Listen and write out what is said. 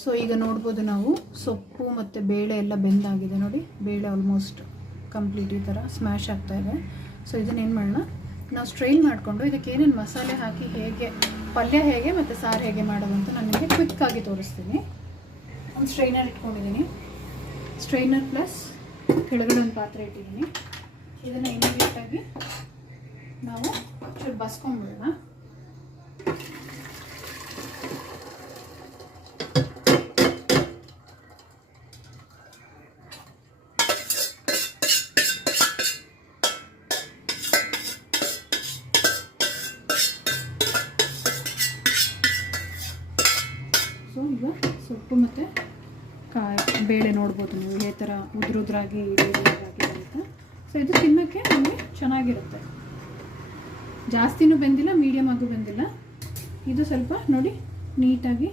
So ಈಗ ನೋಡ್ಬೋದು ನಾವು ಸೊಪ್ಪು ಮತ್ತು ಬೇಳೆ ಎಲ್ಲ ಬೆಂದಾಗಿದೆ ನೋಡಿ. ಬೇಳೆ ಆಲ್ಮೋಸ್ಟ್ ಕಂಪ್ಲೀಟ್ ಈ ಥರ ಸ್ಮ್ಯಾಶ್ ಆಗ್ತಾಯಿದೆ. ಸೊ ಇದನ್ನೇನು ಮಾಡೋಣ, ನಾವು ಸ್ಟ್ರೈನ್ ಮಾಡಿಕೊಂಡು ಇದಕ್ಕೆ ಏನೇನು ಮಸಾಲೆ ಹಾಕಿ ಹೇಗೆ ಪಲ್ಯ ಹೇಗೆ ಮತ್ತು ಸಾರು ಹೇಗೆ ಮಾಡೋದು ಅಂತ ನಾನು ನಿಮಗೆ ಕ್ವಿಕ್ಕಾಗಿ ತೋರಿಸ್ತೀನಿ. ಒಂದು ಸ್ಟ್ರೈನರ್ ಇಟ್ಕೊಂಡಿದ್ದೀನಿ. ಸ್ಟ್ರೈನರ್ ಪ್ಲಸ್ ಕೆಳಗಡೆ ಒಂದು ಪಾತ್ರೆ ಇಟ್ಟಿದ್ದೀನಿ. ಇದನ್ನು ಇಮಿಡಿಯೇಟಾಗಿ ನಾವು ಚೂರು ಬಸ್ಕೊಂಡ್ಬಿಡೋಣ. ಸೊ ಈಗ ಸೊಪ್ಪು ಮತ್ತು ಬೇಳೆ ನೋಡ್ಬೋದು ನೀವು ಈ ಥರ ಉದ್ರುದ್ರಾಗಿ ಆಗಿದೆ ಅಂತ. ಸೊ ಇದು ತಿನ್ನೋಕ್ಕೆ ನಮಗೆ ಚೆನ್ನಾಗಿರುತ್ತೆ. ಜಾಸ್ತಿನೂ ಬೆಂದಿಲ್ಲ, ಮೀಡಿಯಮ್ ಆಗೂ ಬೆಂದಿಲ್ಲ. ಇದು ಸ್ವಲ್ಪ ನೋಡಿ ನೀಟಾಗಿ